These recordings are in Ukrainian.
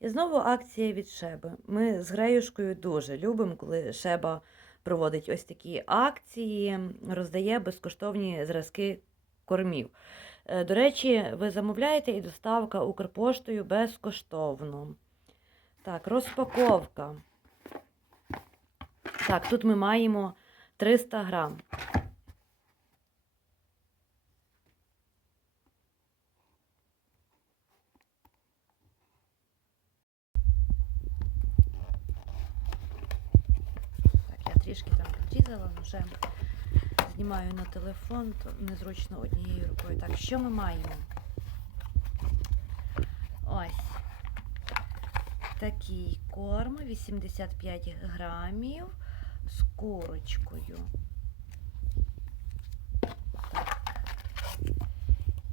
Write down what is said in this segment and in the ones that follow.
І знову акція від Шеби. Ми з Греюшкою дуже любимо, коли Шеба проводить ось такі акції, роздає безкоштовні зразки кормів. Е, До речі, ви замовляєте і доставка Укрпоштою безкоштовно. Так, розпаковка. Так, тут ми маємо 300 грам. Так, я трішки там підрізала, вже знімаю на телефон, то незручно однією рукою. Так, що ми маємо? Ось такий корм 85 грамів з курочкою.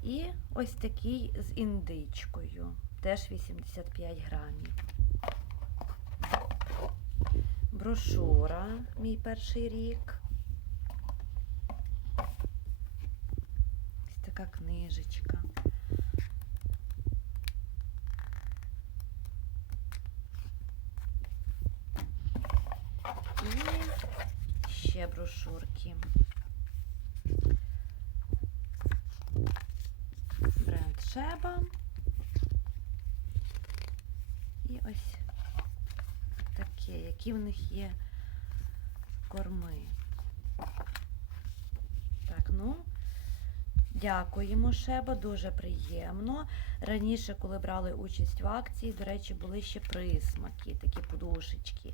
І ось такий з індичкою. Теж 85 грамів. Брошура, мій перший рік. Ось така книжечка. І ще брошурки. Бренд Шеба. І ось які в них є корми. Так, ну, дякуємо, Шеба, дуже приємно. Раніше, коли брали участь в акції, до речі, були ще присмаки, такі подушечки.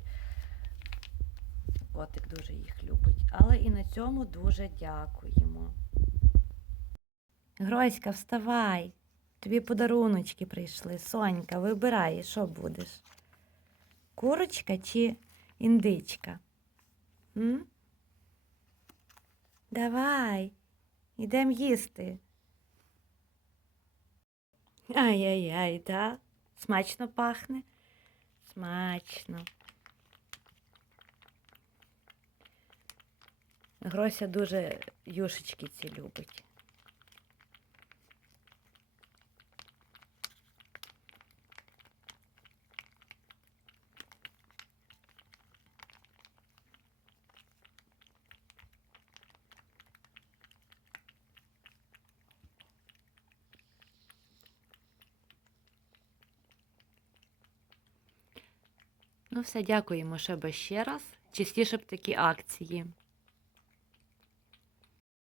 Котик дуже їх любить. Але і на цьому дуже дякуємо. Гроська, вставай. Тобі подаруночки прийшли. Сонька, вибирай, що будеш? Курочка чи індичка? М? Давай, ідемо їсти. Ай-яй-яй, да? Смачно пахне? Смачно. Грося дуже юшечки ці любить. Ну, все, дякуємо ще раз. Частіше б такі акції.